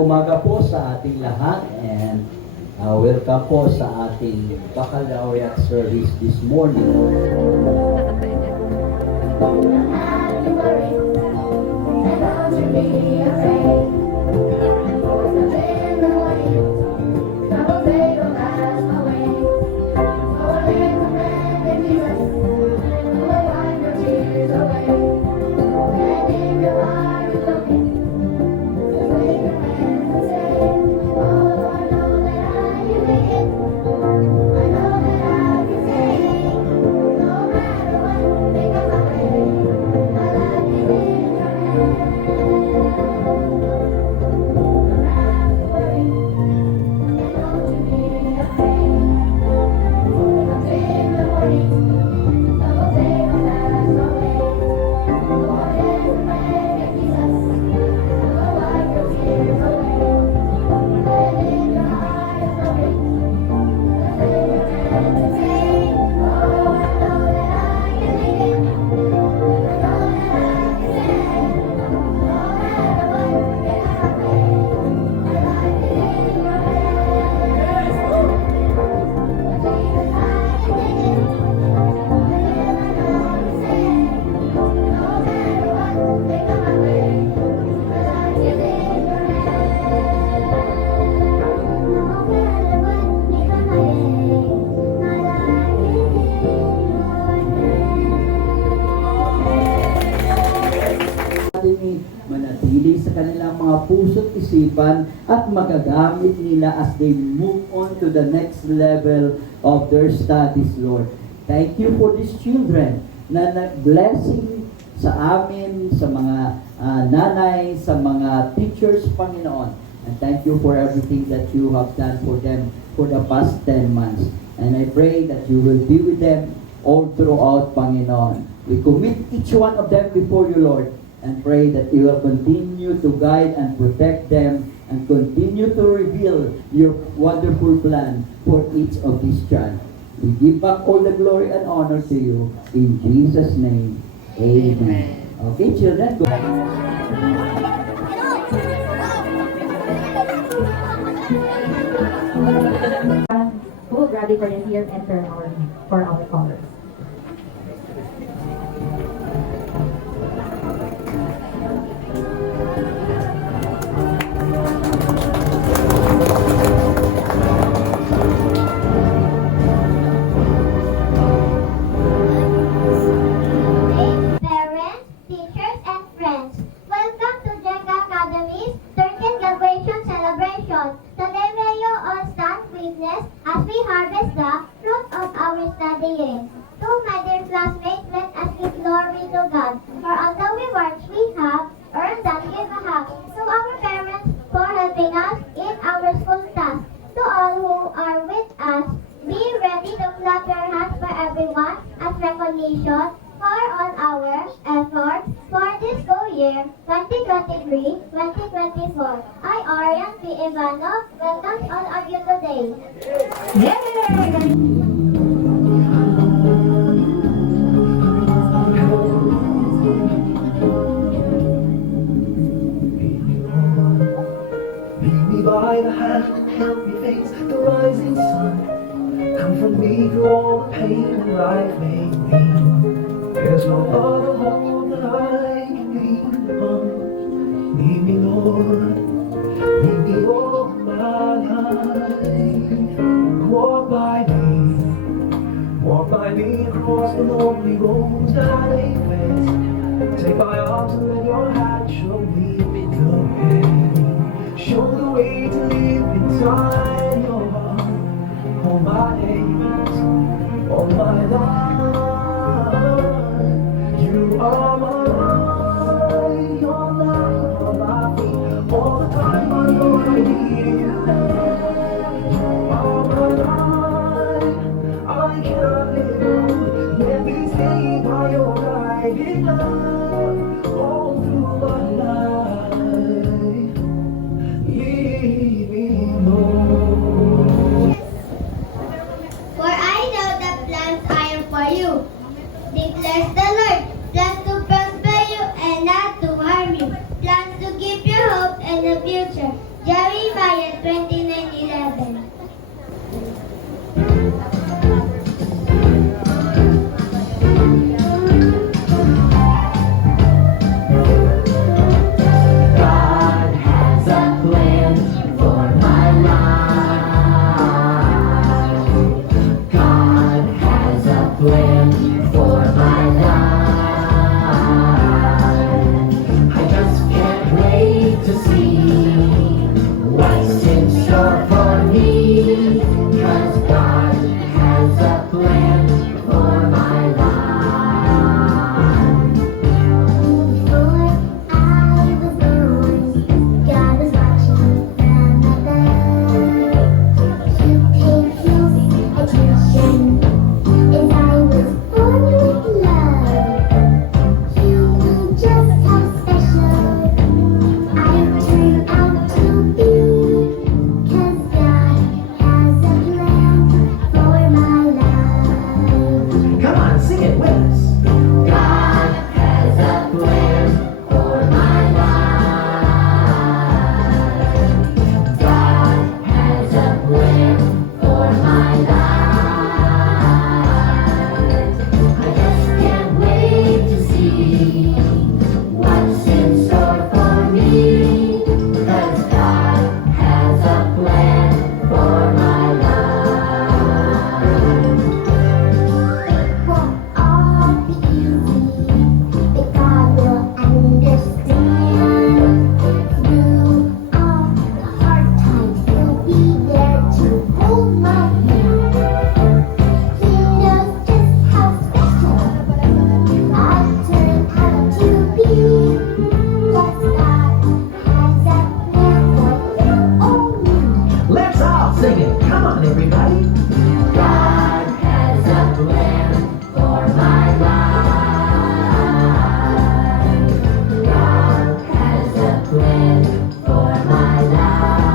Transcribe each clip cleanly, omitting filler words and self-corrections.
Umaga po sa ating lahat and welcome po sa ating baccalaureate service this morning. Manatili sa kanilang mga puso't isipan at magagamit nila as they move on to the next level of their studies, Lord. Thank you for these children na blessing sa amin, sa mga nanay, sa mga teachers, Panginoon. And thank you for everything that you have done for them for the past 10 months. And I pray that you will be with them all throughout, Panginoon. We commit each one of them before you, Lord, and pray that you will continue to guide and protect them and continue to reveal your wonderful plan for each of these child. We give back all the glory and honor to you. In Jesus' name, amen. Okay, children, go. We'll ready for the here and for our callers. As we harvest the fruit of our studying. So, my dear classmates, let us give glory to God. For although we work, we have earned and give a half to our parents for helping us in our school task. To all who are with us, be ready to clap your hands for everyone as recognition for all our efforts for this school year 2023-2024. I, Orion P. Ivanov, welcome all of you today. Lead me by the hand and help me face the rising sun. Comfort me through all the pain that life may bring. There's no other hope that I can lean upon. Lead me, Lord, lead me all my life. Walk by me across the lonely roads that I may face. Take my arms and let your hand show me the way. Show the way to live inside your heart. All my days, all my life. You are my life, your life on my feet. All the time I know I need you. You are my life, I cannot live on. Let me stay by your guiding love all through my life. Leave me alone. For I know the plans I am for you, declares the Lord. Plans to prosper you and not to harm you. Plans to give you hope and a future. 29/11. God has a plan for my life. God has a plan for my life. I just can't wait to see what's in store for me. 'Cause God has a plan for my life. Before I was born, God was watching from above. He paid close attention as I was born with love. You know just how special I turned out to be. 'Cause God has a plan for my life. Come on, sing it with us. God has a plan for my life. God has a plan for my life. I just can't wait to see what's in store for me. 'Cause God has a plan for my life. Won't all be easy, but God will understand. Through all the hard times, He'll be there to hold my hand. He knows just how special I turned out to be. 'Cause God has a plan for you only. Let's all sing it. Come on, everybody. God has a plan for my life. God has a plan for my life.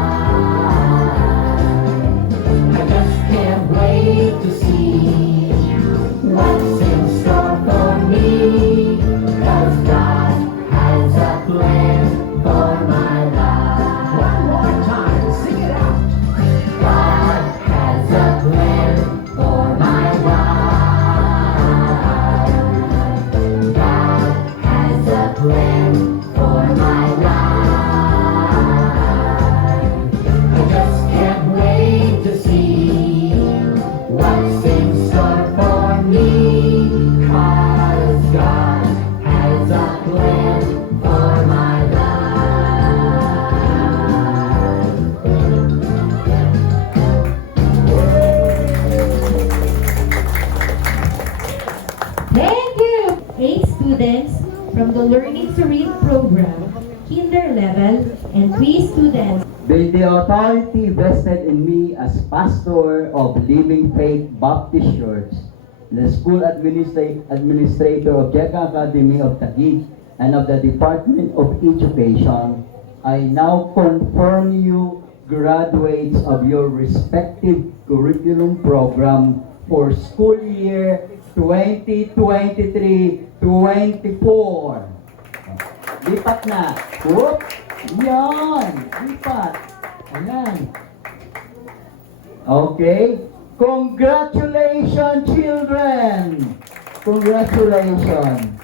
I just can't wait to see what's in store for me. 'Cause God has a plan for my life. One more time, sing it out. God has a plan for my life. God has a plan for my life. I just can't wait to see what's in store for me. 'Cause God has a plan for my life. Thank you, 8 students from the Learning to Read program, kinder level, and 3 students By the authority vested in me as pastor of Living Faith Baptist Church, the school administrator of Jeka Academy of Taguig, and of the Department of Education, I now confirm you graduates of your respective curriculum program for school year 2023-24. Lipat na. Whoop! Yan! Lipat. Ayan. Okay. Congratulations, children! Congratulations!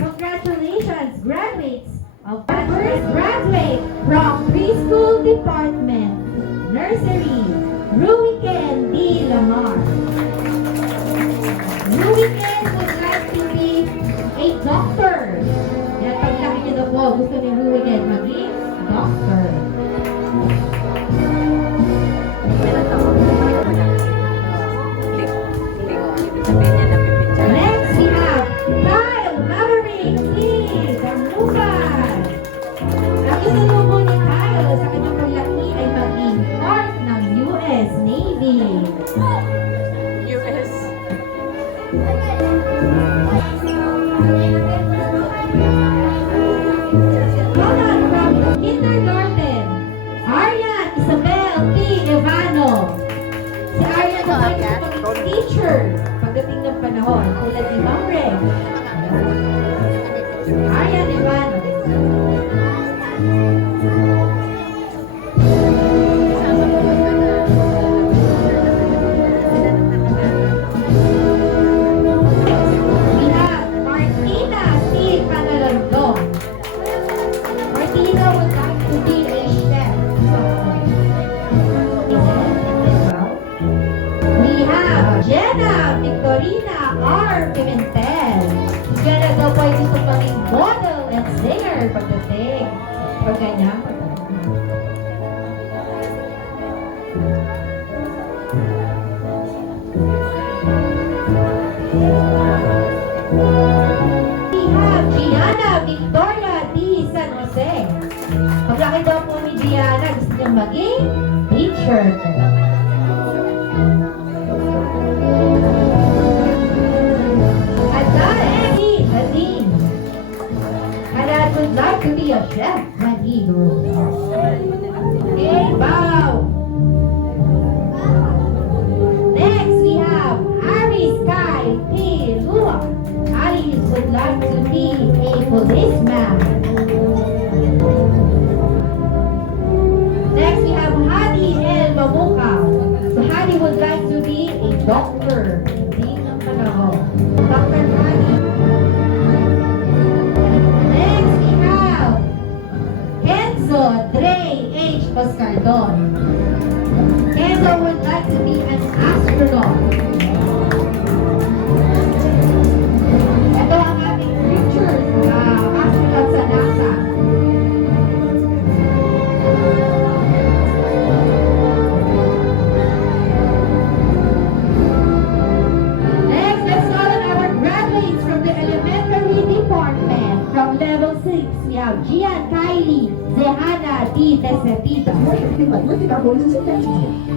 Congratulations, graduates of first graduate from preschool department, nursery, Ruiken D. Lamar. Ruiken would like to be a doctor. Yan, paglaki niyo na po, gusto ni Ruiken maging doctor. Next, we have Kyle Maverick Lee Damukan. Ang isalubong ni Kyle sa kanyang paglaki ay maging part ng US Navy. US. Comment from the kindergarten, Aryan Isabel P. Evano. Si Aryan ay teacher pagdating ng panahon, tulad ni Ma'am Reg. Aryan Evano. kanyang pagkakas. We have Gianna Victoria D. San Jose. Paglaki daw po ni Gianna, gusto niya maging teacher. Adele Nadine. Hanad would like to be a chef when he grows up. Okay, bow. Next, we have Ari Sky P. Lua. Alice would like to be a policeman. Next, we have Hadi El Mabukaw. So Hadi would like to be a doctor. Hindi ng panahon. Dr. Hadi. Next, we have Kenzo Dre H. Pascardon. Kenzo would like to be an astronaut. Ito ang ating future astronaut sa NASA. Next, let's call on our graduates from the elementary department. From level 6, we have Gian Kylie Zehana D. Desetita. Multiple voices identity.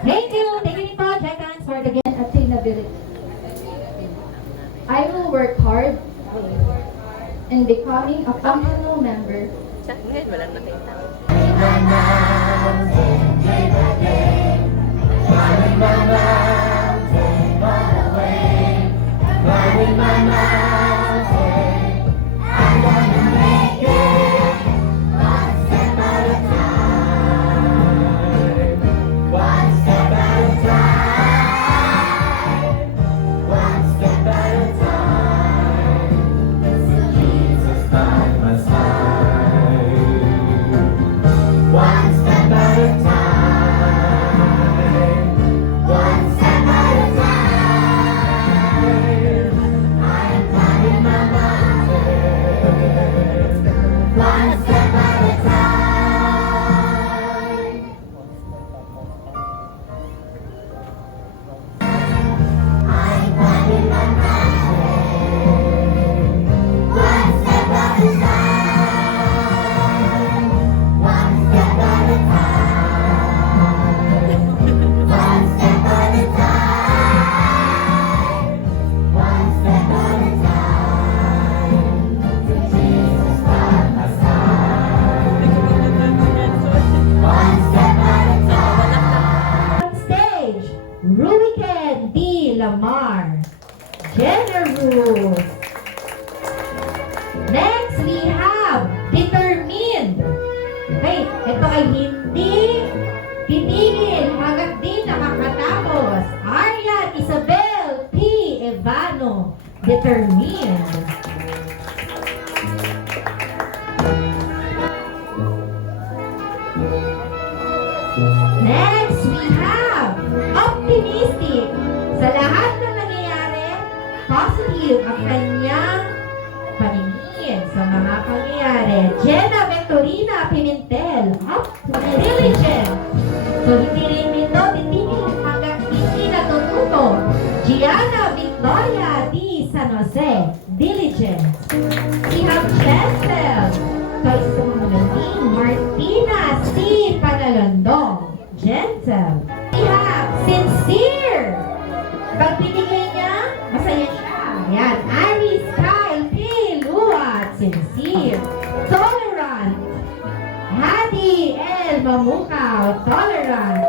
Thank you Project Hands for the attainability. I will work hard in becoming a functional member. Ngayon, walang nakita. I'm Next, we have determined. Okay, ito ay hindi titigil hanggat di nakakatapos. Aryan Isabel P. Evano, determined. Next, we have optimistic. Sa lahat ng nangyayari, positive ang kanyang paningin sa mga pangyayari. Jenna Victorina Pimentel, diligent. So, hindi rin ito titigil hanggang hindi natututo. Gianna Victoria D. San Jose, diligent. We have Chesel, Kaisumulanding Martina C. Panalandong, gentle. We have sincere. Pag pinigay niya, masaya siya. Yan. Iris Kyle P. Luat, sincere. Tolerant. Hadi L. Mamukaw, tolerant.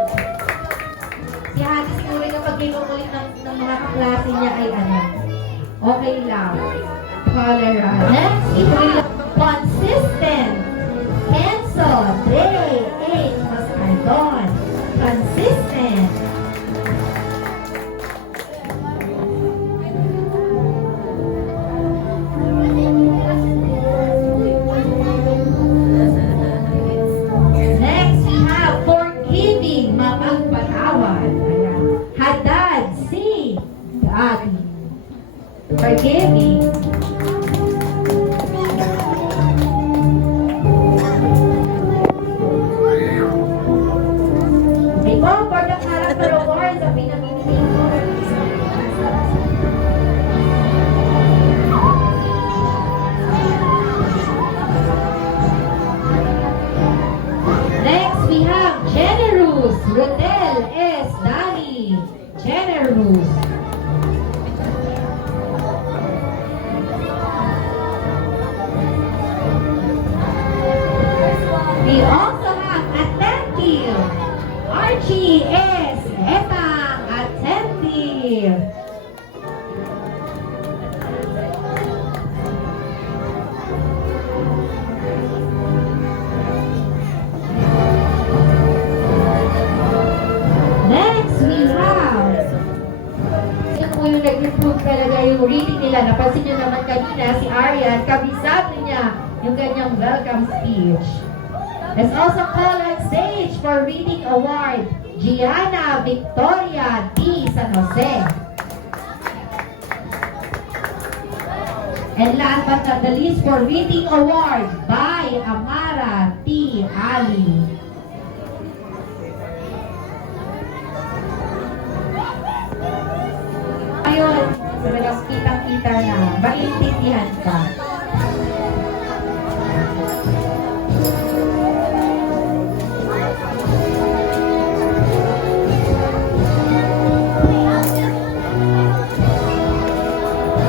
Si Hadi siguro yung pag kinukulit ng mga kaklase niya ay ano, okay lang. Tolerant. Next, ito yung consistent. Enzo, Dre, H. Mascardon. Consistent. Next, we have forgiving, mapagpatawad. Ayan. Hadad, C. Gagi. Forgiving. Okay po, for the character awards, ang pinamimigay ko. Next, we have Generous, Rodel S. Dali. Generous. We also have Attentive, Archie S. Etang, Attentive. Next, we have yun po yung nag-improve talaga yung reading nila. Napansin nyo naman kanina si Arian, kabisado niya yung kanyang welcome speech. Let's also call on stage for reading award, Gianna Victoria D. San Jose. And last but not the least, for reading award by Amara T. Ali. Ayun, talagang kitang-kita na, maintindihan ka.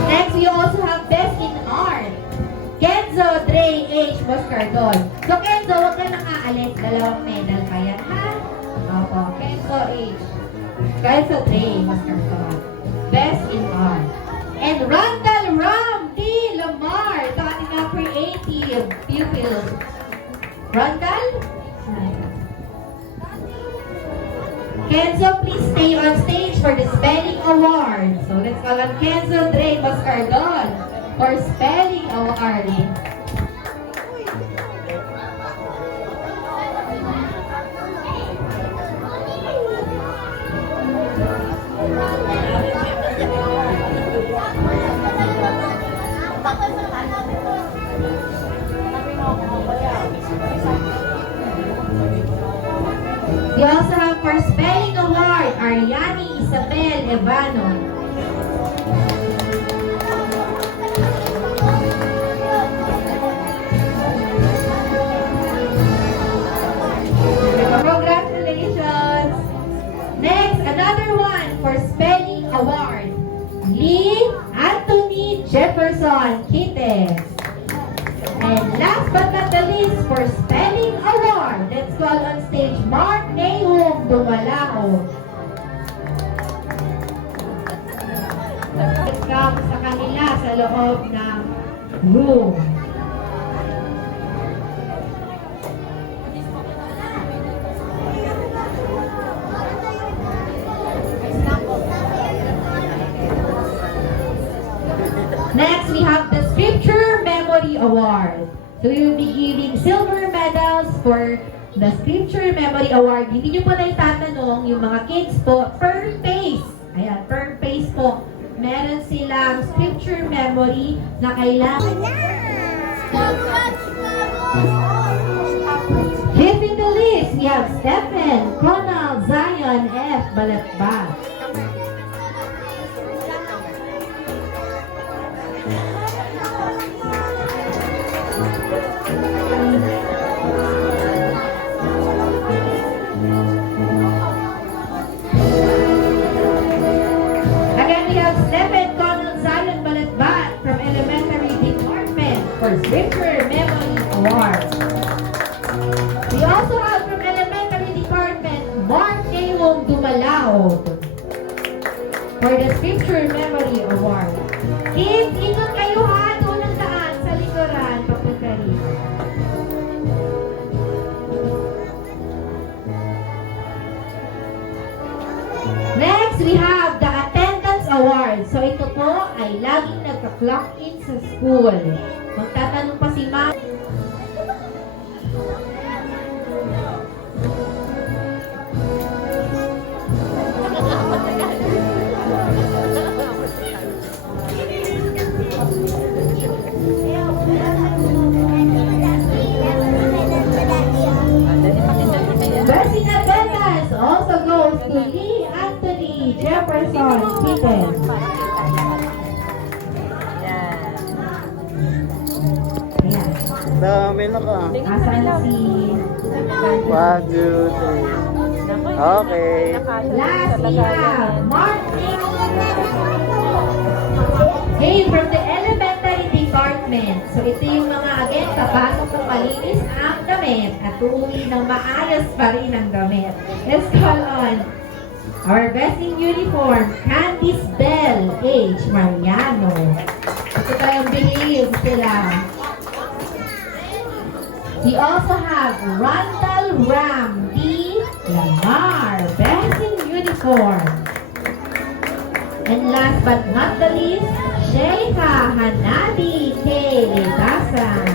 Next, we also have Best in Art. Kenzo Dre H. Boscardon. So, Kenzo, huwag ka nang aalis. Dalawang medal pa yan, ha? Opo, Kenzo H. Kenzo Dre Boscardon. Best in Art. And Randall Ram D. Lamar. Ito ating mga creative pupils. Randall? Kenzo, please stay on stage for the spelling award. So let's call on Kenzo Dre Boscardon for spelling award. We also have for spelling award, Ariani Isabel Evano. Congratulations! Next, another one for spelling award, Lee Anthony Jefferson Kites. And last but not the least, for spelling award, let's call on stage Mark Nahum Dumalao. Welcome sa kanila sa loob ng room. Next, we have the Scripture Memory Award. So, we will be giving silver medals for the Scripture Memory Award. Hindi nyo po na itatanong yung mga kids po per face. Ayan, per face po. Meron silang Scripture Memory na kailangan. Hitting the list, we have Stephen, Conal, Zion, F. Balatbat. Again, we have Stephen, Conal, Zion, Balatbat from Elementary Department for Scripture Memory Award. We also have from Elementary Department, Mark Newong Dumalao for the Scripture Memory Award. Kids, ikot kayo ha, tulong daan sa likuran, papunta rito. Next, we have the Attendance Award. So ito po ay laging nagka-clock in sa school. Magtatanong pa si Ma'am. Best in attendance also goes to Lee Anthony Jefferson Stephen. Ayan. Dami na ka. Asan si... 1, 2, 3. Okay. Last, we have Mark Hey, from the Elementary Department. So ito yung mga again, pasok kung malinis ang damit at uuwi ng maayos pa rin ang damit. Let's call on our best in uniform, Candice Bell H. Mariano. Ito tayong believe sila. We also have Randall Ram D. Lamar, best in uniform. And last but not the least, Sheikha Hanabi K. Dasan.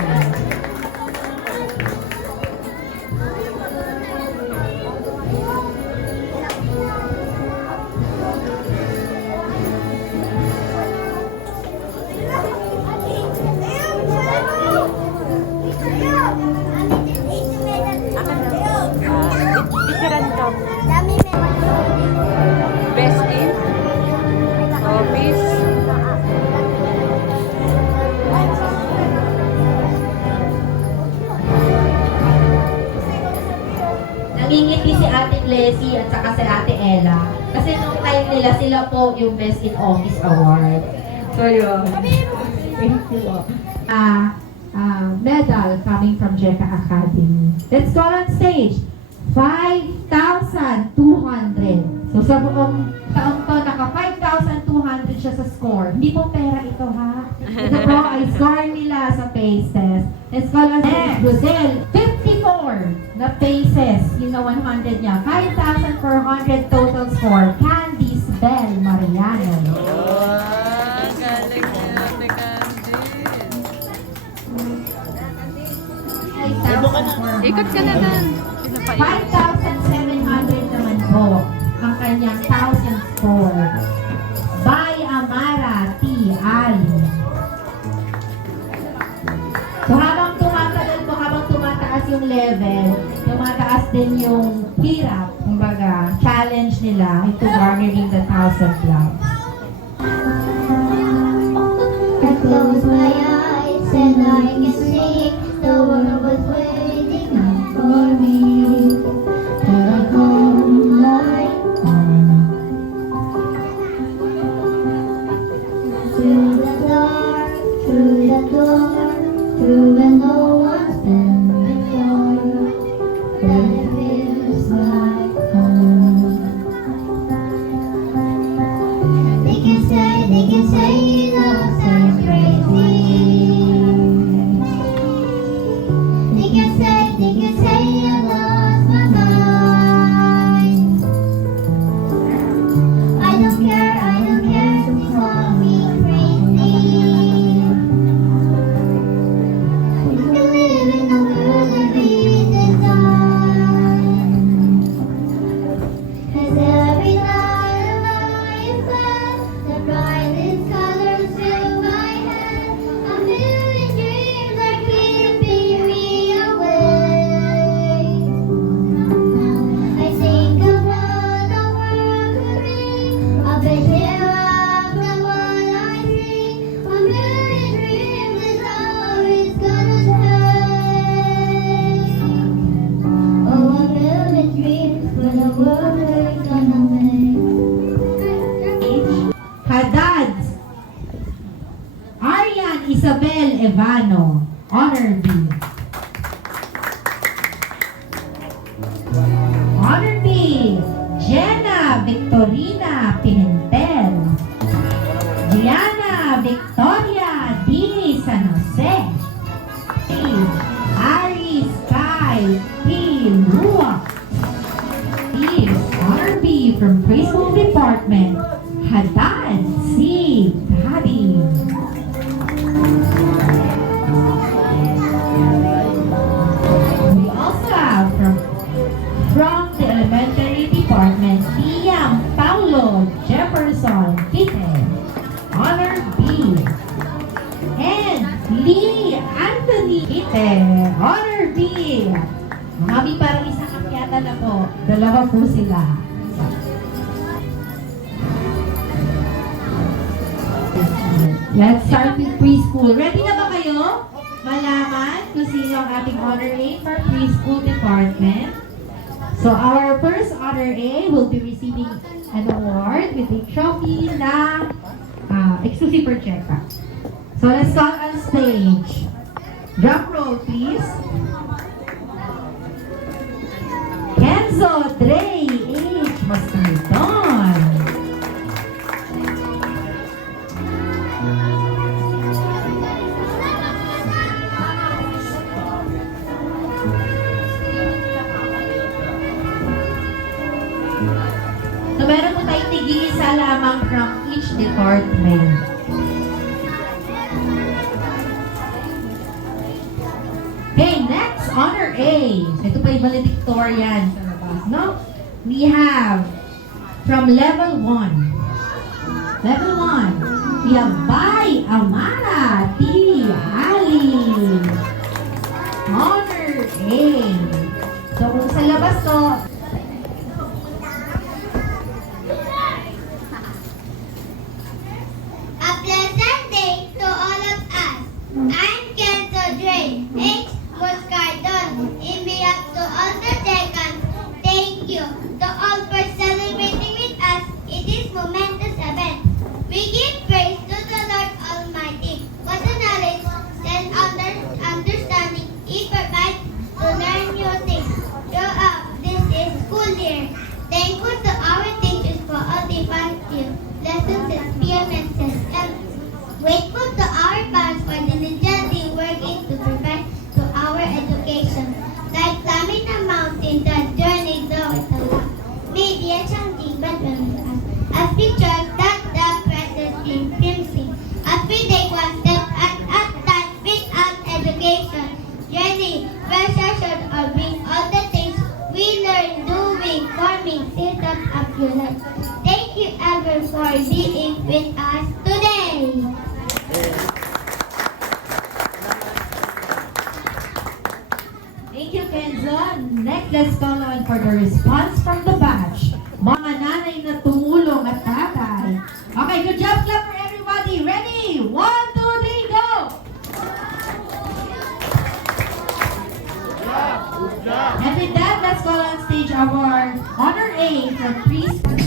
Best in office. Nangingiti si Ate Leslie at saka si Ate Ella. Kasi nung time nila, sila po yung Best in Office Award. So yun. Thank you. Medal coming from Jeka Academy. Let's go on stage. 5,200. So sa buong taong to, naka 5,200 siya sa score. Hindi po pera ito ha. Ito po ay score nila sa paces. Let's go on stage. Brazil, 54 na paces. Yung na 100 niya. 5,400 total score. Candice Bell Mariano. Galing niya, Ate Candice. Ikot ka na doon. 5,700 naman po ang kanyang 1,000 score. By Amara T.I. So habang tumatagal po, habang tumataas yung level, tumataas din yung hirap, kumbaga, challenge nila into garnering the 1,000 clubs. I close my eyes and I can see the world was waiting up for me. Till I come like home. Through the dark, through the door, through when no one's been before. Then it feels like home. They can say, they can Isabel Evano, Honor B. Honor B, Jenna Victorina Pimentel. Gianna Victoria D. San Jose. Ari Sky P. Ruak. Honor B from Preschool Department, Haddad C. Daddy. We also have from the Elementary Department, Liam Paulo Jefferson Kite, Honor B. And Lee Anthony Kite, Honor B. Mami, parang isang akyata na po. Dalawa po sila. Let's start with preschool. Ready na ba kayo? Malaman kung sino ang ating Honor A for Preschool Department. So our first Honor A will be receiving an award with a trophy na exclusive for check-up. So let's call on stage. Drum roll, please. Kenzo Dre H. Mascardon. So meron po tayong tig-isa lamang from each department. Okay, next, Honor A. So ito pa yung valedictorian sa labas, no? We have from level 1. Level 1, we have Bay Amara T. Ali. Honor A. So kung sa labas to, A pleasant day to all of us. I'm Kenzo Dre H. Moscardon. In behalf to all the decans, thank you to all for celebrating with us in this momentous event. We give praise to the Lord Almighty for the knowledge and understanding He provides to learn new things throughout this school year. Thankful to our teachers for all the valuable lessons, experiences, and grateful to our parents for diligently working to provide to our education. Like climbing a mountain, the journey though it's a lot may be a challenging but us. As we trust that the present in crimson, as we take one step at a time without education, journey, pressure should all bring all the things we learn doing, forming, set up your life. Thank you ever for being with us today. thank you, Kenzo. Next, let's call on for the response from the batch. Mga nanay na tumulong at tatay. Okay, good job, clap for everybody. Ready? 1, 2, 3, go! And with that, let's call on stage our Honor A for preschool.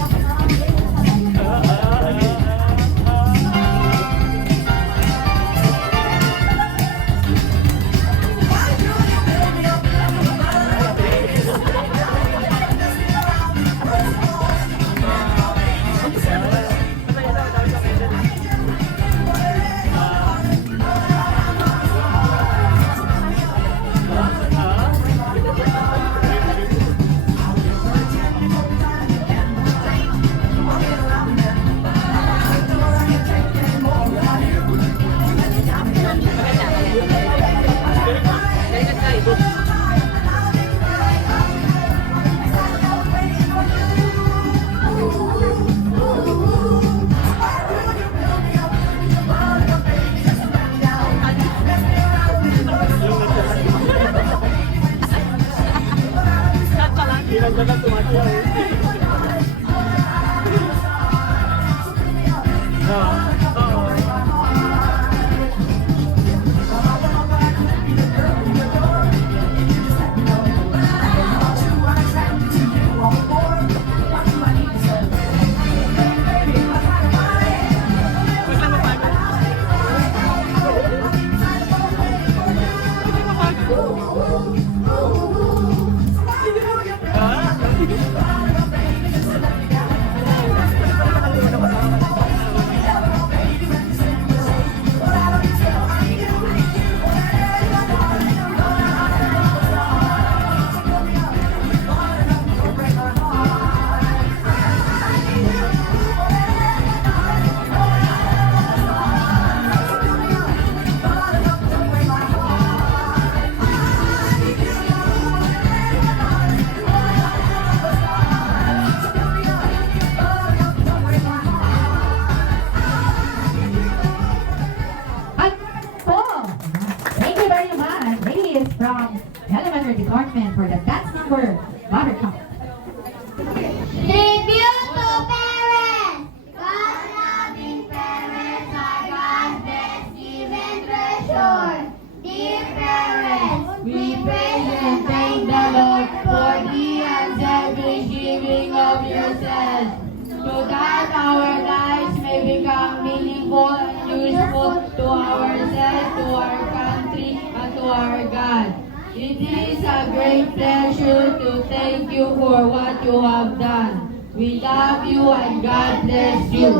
to ourselves, to our country, and to our God. It is a great pleasure to thank you for what you have done. We love you and God bless you.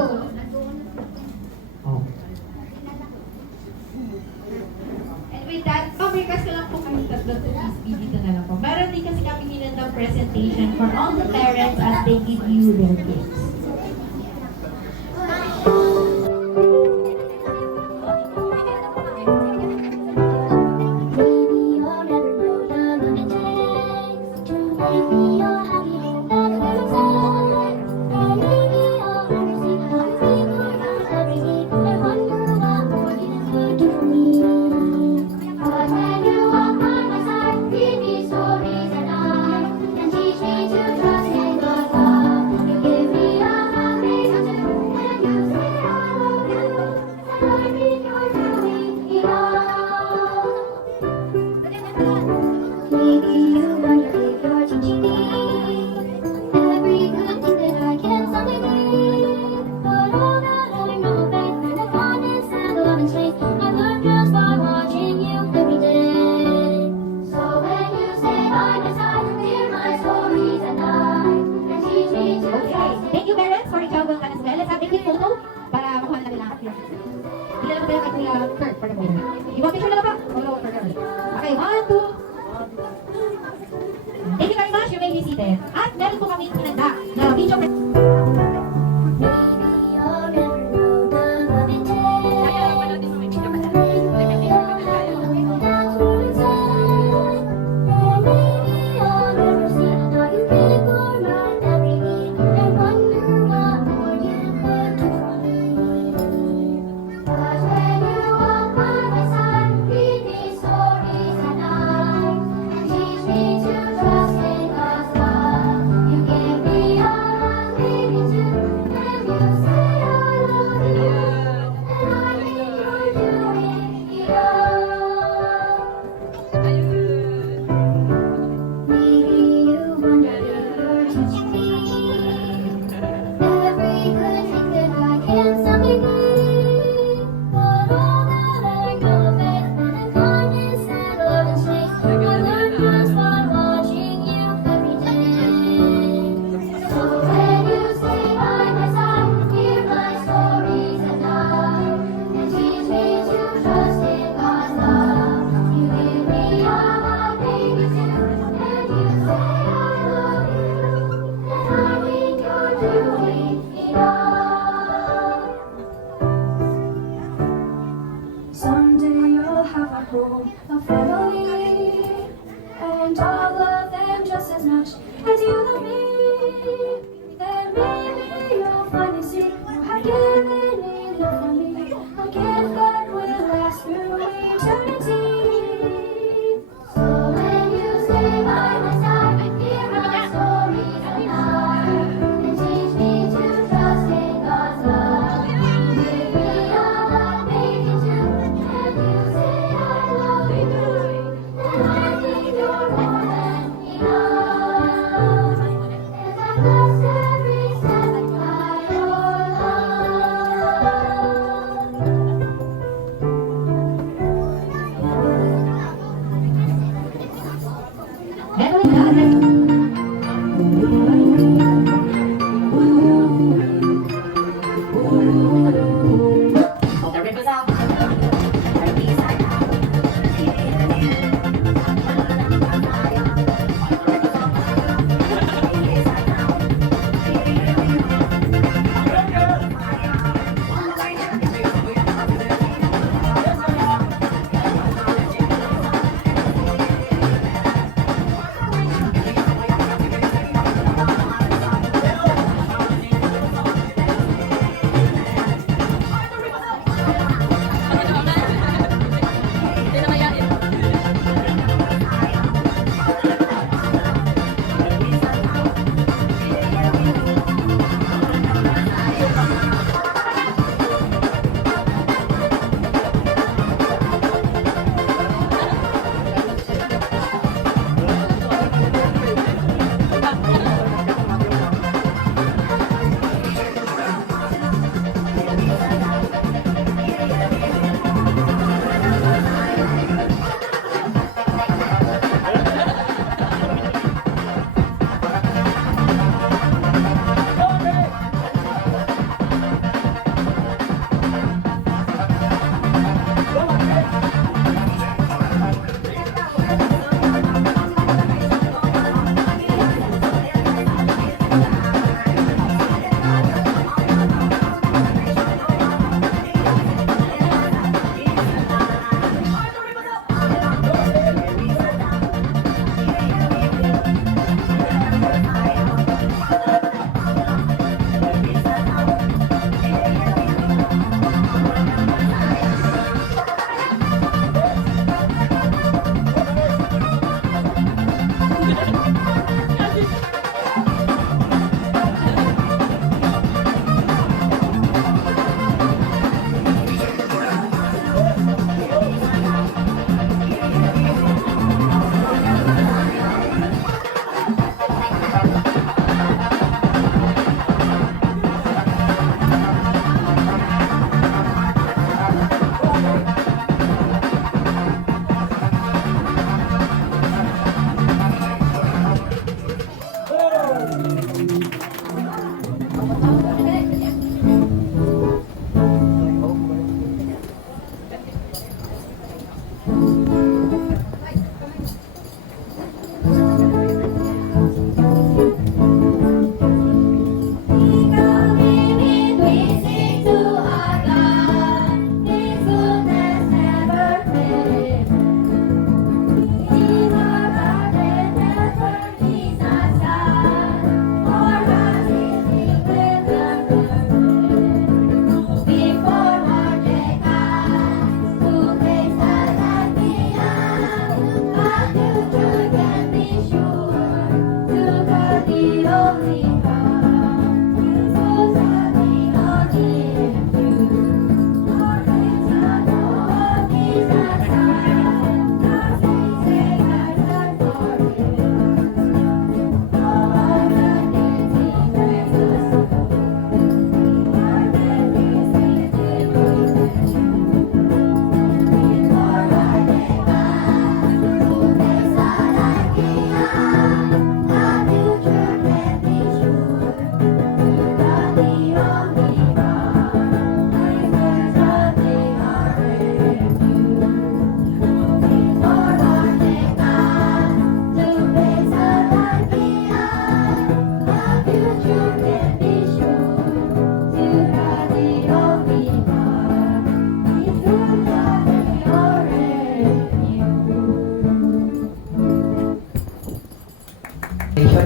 And with that, request ko lang po kami tatlo to please be dito na lang po. Meron din kasi kami hinandang presentation for all the parents as they give you their gifts. Maybe you'll never know the love it takes to make me your happy home that's where it's at. And maybe you'll never see how you think around every day and wonder what more you could do for me. But when you walk by my side, read me stories at night and teach me to trust in God's love. You give me a happy answer and you say I love you, and I think you're doing enough. Maybe you wonder if you're teaching me every good thing that I can someday be. But all that I know, faith and the kindness and the love and strength I learned just by watching you every day. So when you stay by my side, hear my stories at night and teach me to Okay. trust. Thank you parents for joining us as well. Let's have a quick photo para makuha na nila ang picture. Ilan lang tayo kay Kuya Kurt for the moment. You want picture na lang ba? Photo for Kurt. Okay, 1, 2. Thank you very much. You may be seated. At meron po kami pinanda na video Maybe you'll never know the love it takes. Maybe you'll never know that's where it's at. And maybe you'll never see how you think or mind every need and wonder what more you could do for me. But when you walk by my side, read me stories at night and teach me to trust in God's love. You give me a hug, baby, too, and you say I love you, and I think you're doing enough. Maybe you wonder if you're teaching me every good thing that I can someday be. But all that I know, faith and the kindness and love and strength I learned just by watching you every day. So when you stay by my side, hear my stories at night and teach me to trust in God's love. You give me a hug, baby, too, and you say I love you, and I think you're doing enough. Someday you'll have a home, a family, and I'll love them just as much as you love me. Then maybe you'll finally see you have given enough for me, a gift that will last through eternity. So when you stay by my side, hear my stories at night and teach me to trust in God's love. You give me a hug, baby, too, and you say I love you,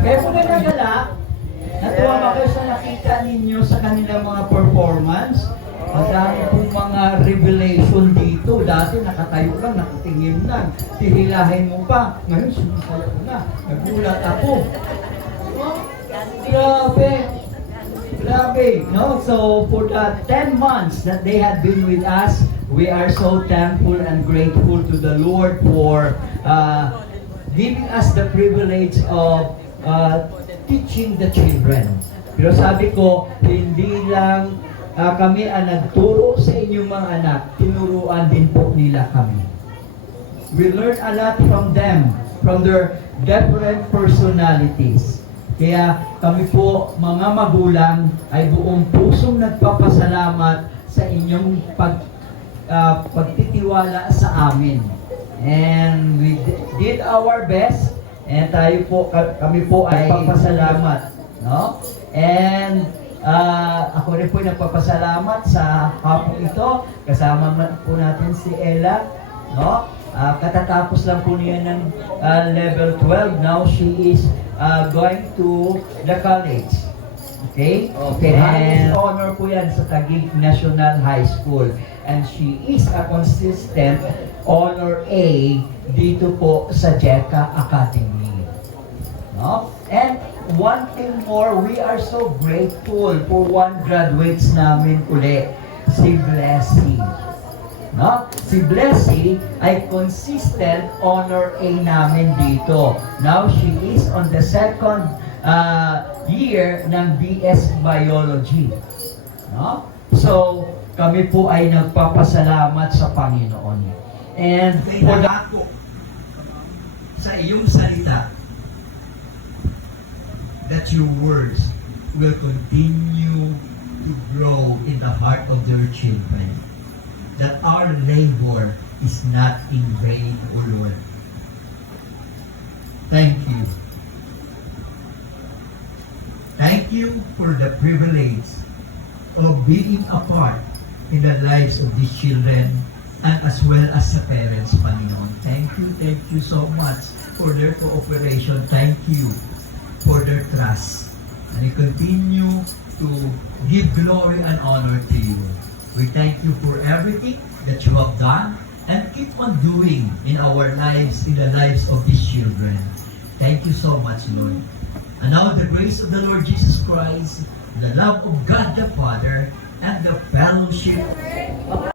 Kaya po nagagala, natuwa ba kayo sa nakita ninyo sa kanilang mga performance? Ang dami pong mga revelation dito. Dati nakatayo lang, nakatingin lang. Hihilahin mo pa. Ngayon, sumisayaw na. Nagulat ako. Grabe. Grabe. No? So, for the 10 months that they had been with us, we are so thankful and grateful to the Lord for giving us the privilege of teaching the children. Pero sabi ko, hindi lang kami ang nagturo sa inyong mga anak, tinuruan din po nila kami. We learn a lot from them, from their different personalities. Kaya kami po, mga magulang, ay buong pusong nagpapasalamat sa inyong pagtitiwala sa amin. And we did our best, and kami po ay papasalamat. No? And ako rin po nagpapasalamat sa hapong ito. Kasama po natin si Ella. No? Katatapos lang po niya ng level 12. Now she is going to the college. Okay? Okay. And honor po yan sa Taguig National High School. And she is a consistent honor A dito po sa JECA Academy. No? And one thing more, we are so grateful for one graduates namin uli, si Blessing. No? Si Blessing ay consistent honor A namin dito. Now she is on the second year ng BS Biology. No? So, kami po ay nagpapasalamat sa Panginoon. And for ako sa iyong salita, that your words will continue to grow in the heart of your children. That our labor is not in vain, O Lord. Thank you. Thank you for the privilege of being a part in the lives of these children and as well as the parents, Panginoon. Thank you so much for their cooperation. Thank you for their trust. And we continue to give glory and honor to you. We thank you for everything that you have done and keep on doing in our lives, in the lives of these children. Thank you so much, Lord. And now the grace of the Lord Jesus Christ, the love of God the Father, and the fellowship of